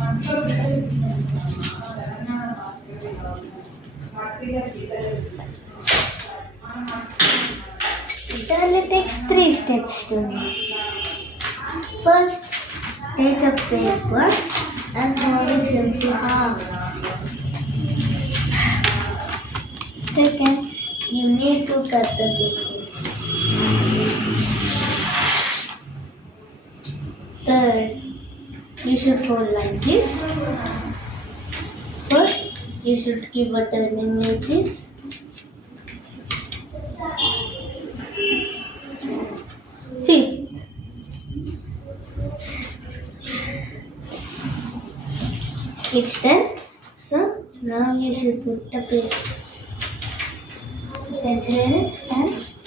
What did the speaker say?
It only takes 3 steps to make. First, take a paper and fold it into half. Second, you need to cut the paper. Third, you should fold like this. Fourth, you should keep a turning like this. Fifth, it's done. So now you should put the paper, pencil in it and